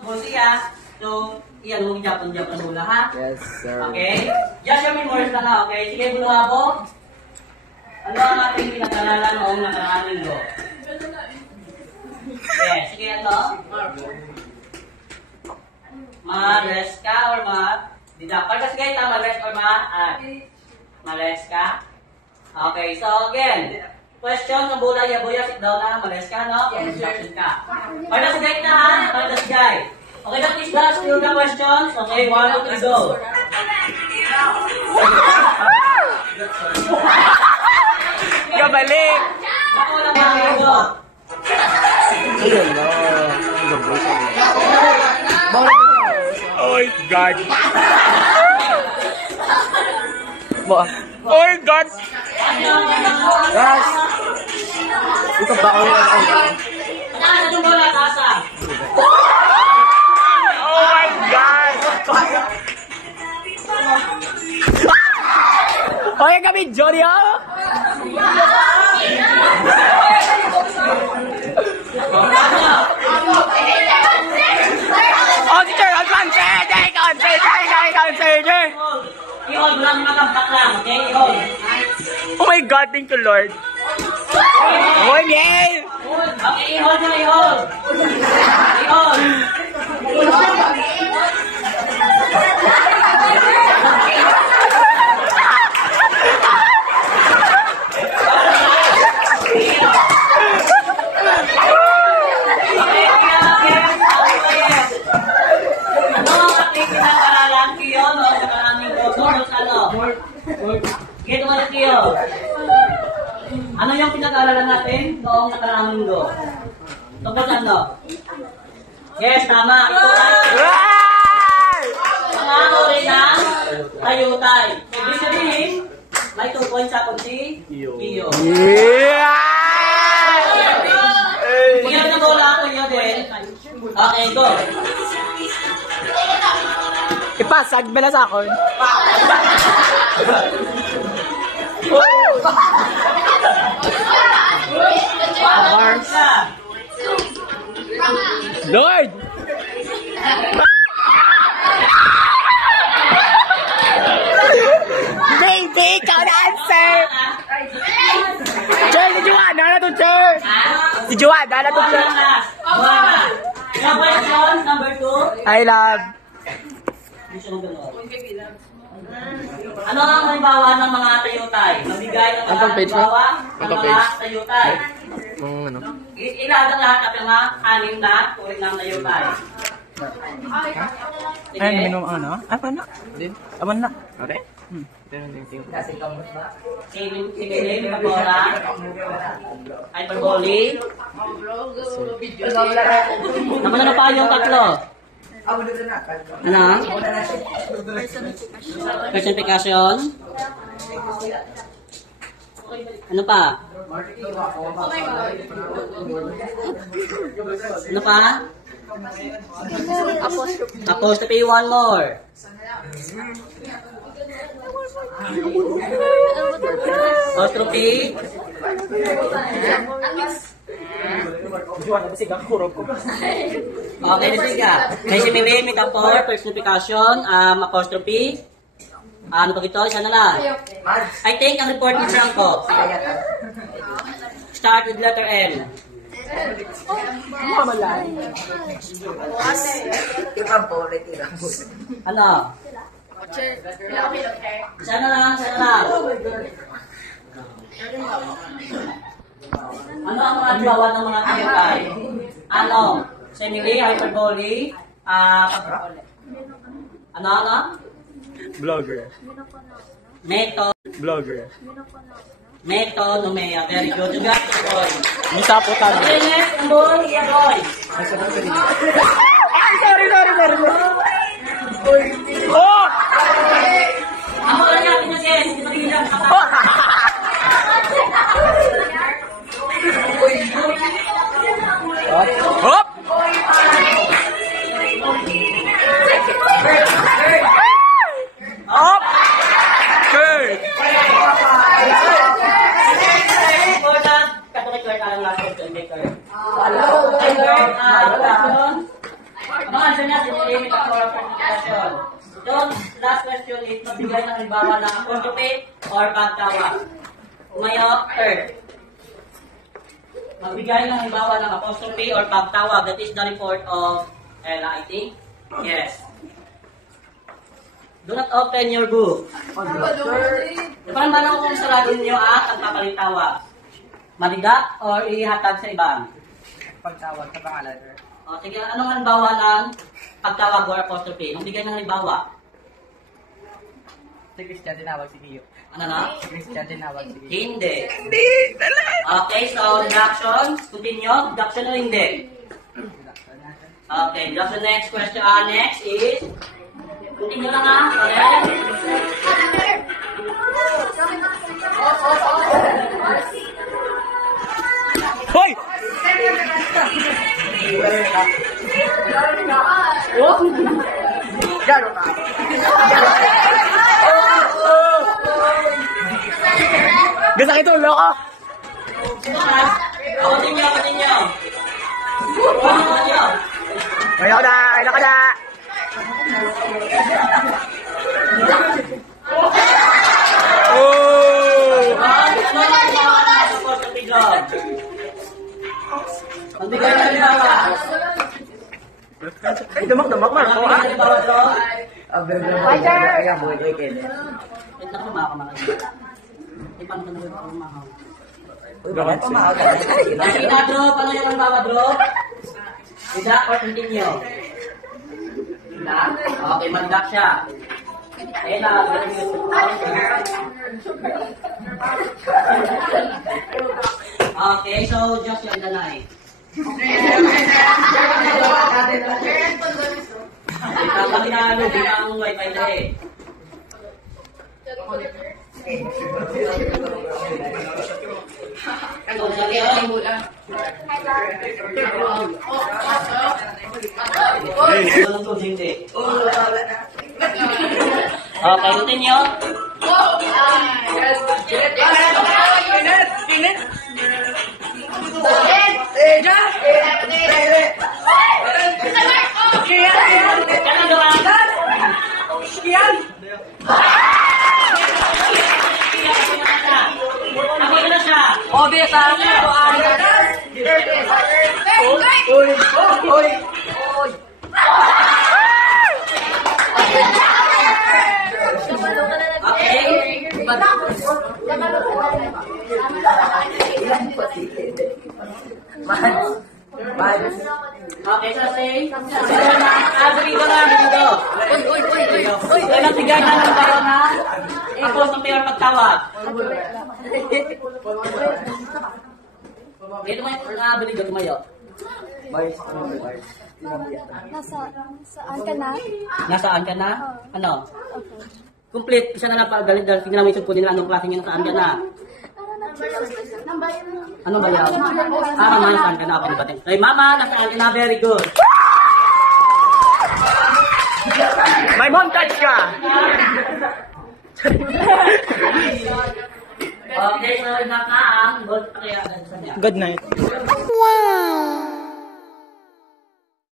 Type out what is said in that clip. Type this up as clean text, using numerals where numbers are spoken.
Siya, so, iyan mong Japan mula, ha? Yes, sir. Okay? Just your memories lang, ha? Okay? Sige, buluha po. Ano ang ating pinag-aralan noong nakaraang linggo? Okay, sige, ano? Ma-rest ka or ma-didap? Pagkas kayo, ma-rest or ma-rest ka? Okay, so again, question ng bula, yabuya, sit down na, ma-rest ka, no? Yes, sir. Para sa guide na, ha? Para sa guide. Okay, now please ask you the questions. Okay, 1, 2, 3, go. Gabalik! Ako lang mga go. Oh my God! Oh my God! Yes! Ito ba ako yung Ano yung bola, kasa? Oh my God! Okay kami, Johnny, ha? Oh, teacher, consider! I-hold lang, makambak lang, okay? I-hold. Oh my God, thank you, Lord. Oh, yeah! Okay, i-hold na, i-hold. I-hold. Ano yung pinag-aaralan natin noong nakaraang linggo? Tungkol sa ano? Yes, tama. Ito ay mga uri ng tayutay. Ibig sabihin, may 2 points ako si Pio. Yeah! Kaya na bola ako yun din. Okay, go. Ipasag ba na sa akin? Lord! Baby, ikaw na answer! Che, si Joanna na to, Che! Si Joanna na to, Che! Question number 2. I love. Ano ang halimbawa ng mga tayutay? Mabigay ng mga halimbawa ng mga tayutay. Ano? Ilada lahat at mga 6 na uri ng tayutay. Ay, minum ano? Apa na? Apa na? Okay? Simile, Pagora, Hyperbole. Naman na pa yung 3? Ano? Personification. Ano pa? Ano pa? Apostrophe, 1 more. Apostrophe. Okay, nasiga. May simile, metaphor, personification, apostrophe. Ano pa ito? Isa na lang. I think ang report ni Franco. Start with letter L. Ano? Isa na lang, isa na lang. Ano ang mga halimbawa ng mga tayutay? Ano? Simile, hyperbole, ano? Vlogger. Vlogger. Metonomea. Very good. You got it, boy. Misa po tayo. Okay, next, boy. Yeah, boy. Ay, sorry. Oh! Ako lang natin na guys. Hindi pa rin lang Hop! Hop! Okay. Ang answer niya, limit ang oral question. So, last question is, magbigay ng halimbawa ng apostrophe or pagtawag. Umayo, Earth. Magbigay ng halimbawa ng apostrophe or pagtawag. That is the report of Ella, I think. Yes. Do not open your book. Parang ba kung saradin niyo at ang papalitawag? Maligat or ihatag sa iba? Pagtawag sa pangalan. O, sige, anong halimbawa ng pagtawag or apostrophe? Magbigay ng halimbawa. Si Christian tinawag si Neo. Ano na? Si Christian tinawag si Neo. Hindi. Okay, so deduction. Continue. Deduction o hindi? Okay, deduction next question. Next is... Continue lang ha. Okay. Hoy! Gano'n na. Gusto kita ulo ko! Continue. Ayoko na! Ayoko na! Oh! Magbigay ng halimbawa. Ay, damak-damak man ako, Magbigay ng halimbawa, bro. Ayan, boy, wicked. Wait lang, kumakamakas. Ipang ko na rin ako mahaw. Bakit? Nakita, bro. Paano yung halimbawa, bro? Tidak or continue? Tidak? Okay, mag-duck siya. Ayun na. Okay, so just yung danay. Kapag na bilang wifi na eh. Okay, continue. Obe sa Okay, so say, dito na, dito. Kaya nagbigay na ng baro na i-post ng pair pagtawag. Dito mo yung nabili dito tumayo. Saan ka na? Nasaan ka na? Ano? Okay. Complete, isa na lang pagalit dahil tingnan mo yung sugpo nila anong klase nyo nasaan ka na. Anong bayaw? Mama, nasaan ka na? Okay, batin. Hey, mama, nasaan ka na? Very good. May montage ka! Okay, so nakaang gold pa kaya. Good night. Wow!